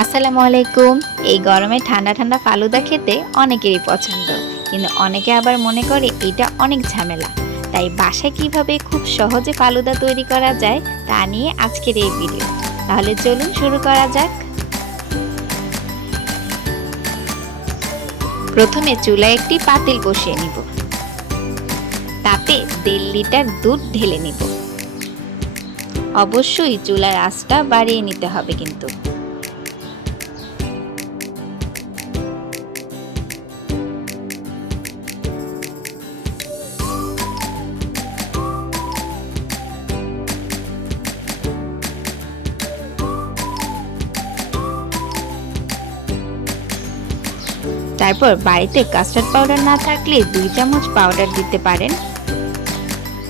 আসসালামু আলাইকুম। এই গরমে ঠান্ডা ঠান্ডা ফালুদা খেতে অনেকেরই পছন্দ, কিন্তু অনেকে আবার মনে করে এটা অনেক ঝামেলা। তাই বাসায় কিভাবে খুব সহজে ফালুদা তৈরি করা যায় তা নিয়ে আজকের এই ভিডিও। তাহলে চলুন শুরু করা যাক। প্রথমে চুলায় একটি পাতিল বসিয়ে নিব, তাতে 1.5 লিটার দুধ ঢেলে নিব। অবশ্যই চুলার আঁচটা বাড়িয়ে নিতে হবে কিন্তু। তারপর বাড়িতে কাস্টার্ড পাউডার না থাকলে 2 চামচ পাউডার দিতে পারেন,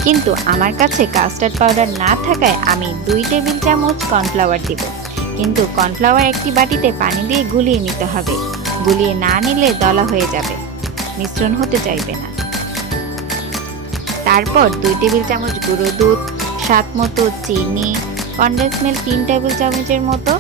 কিন্তু আমার কাছে কাস্টার্ড পাউডার না থাকায় আমি 2 টেবিল চামচ কর্নফ্লাওয়ার দিব। কিন্তু কর্নফ্লাওয়ার একটি বাটিতে পানি দিয়ে গুলিয়ে নিতে হবে। গুলিয়ে না নিলে দলা হয়ে যাবে, মিশ্রণ হতে চাইবে না। তারপর 2 টেবিল চামচ গুঁড়ো দুধ, স্বাদ মতো চিনি, কনডেন্স মিল্ক 3 টেবিল চামচের মতো,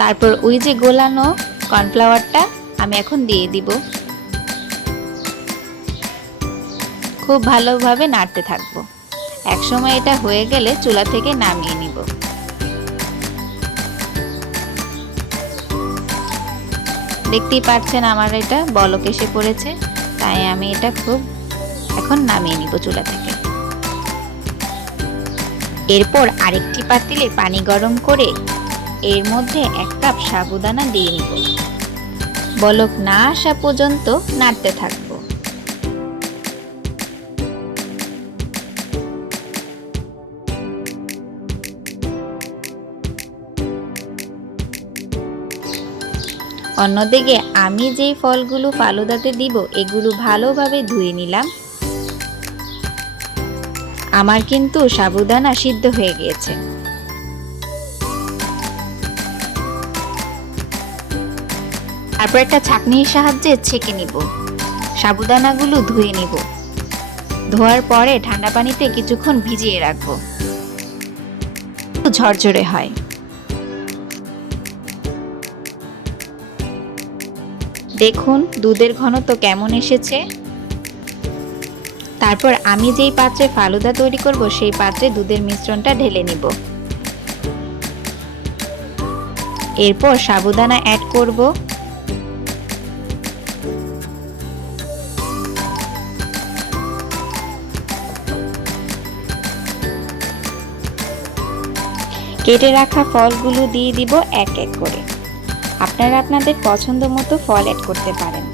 তারপর ওই যে গোলানো কর্নফ্লাওয়ারটা আমি এখন দিয়ে দিব। খুব ভালোভাবে নাড়তে থাকবো। একসময় এটা হয়ে গেলে চুলা থেকে নামিয়ে নিব। দেখতেই পাচ্ছেন আমার এটা বলক এসে পড়েছে, তাই আমি এটা এখন নামিয়ে নিব চুলা থেকে। এরপর আরেকটি পাতিলে পানি গরম করে এর মধ্যে 1 কাপ সাবুদানা দিয়ে নিব। বলক না আসা পর্যন্ত নাড়তে থাকবো। অন্যদিকে আমি যেই ফলগুলো ফালুদাতে দিব এগুলো ভালোভাবে ধুয়ে নিলাম। আমার কিন্তু সাবুদানা সিদ্ধ হয়ে গিয়েছে। তারপর একটা ছাঁকনির সাহায্যে ছেঁকে নিব। সাবুদানাগুলো ধুয়ে নিব। ধোয়ার পরে ঠান্ডা পানিতে কিছুক্ষণ ভিজিয়ে রাখবো, ঝরঝরে হয়। দেখুন দুধের ঘনত্ব কেমন এসেছে। তারপর আমি যেই পাত্রে ফালুদা তৈরি করব সেই পাত্রে দুধের মিশ্রণটা ঢেলে নিব। এরপর সাবুদানা অ্যাড করব। কেটে রাখা ফলগুলো দিয়ে দিব এক এক করে। আপনারা আপনাদের পছন্দ মতো ফল অ্যাড করতে পারেন।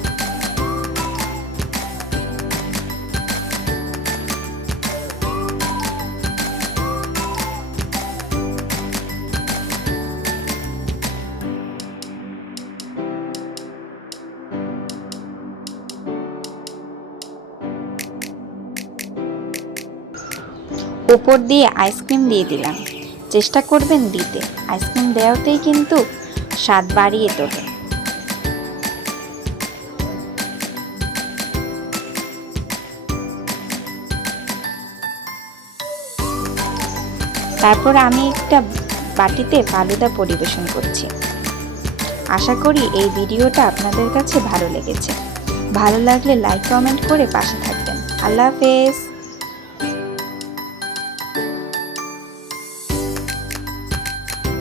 উপর দিয়ে আইসক্রিম দিয়ে দিলাম। চেষ্টা করবেন দিতে, আইসক্রিম দেওয়াতেই কিন্তু স্বাদ বাড়িয়ে তোলে। তারপর আমি একটা বাটিতে ফালুদা পরিবেশন করছি। আশা করি এই ভিডিওটা আপনাদের কাছে ভালো লেগেছে। ভালো লাগলে লাইক কমেন্ট করে পাশে থাকবেন। আল্লাহ হাফেজ।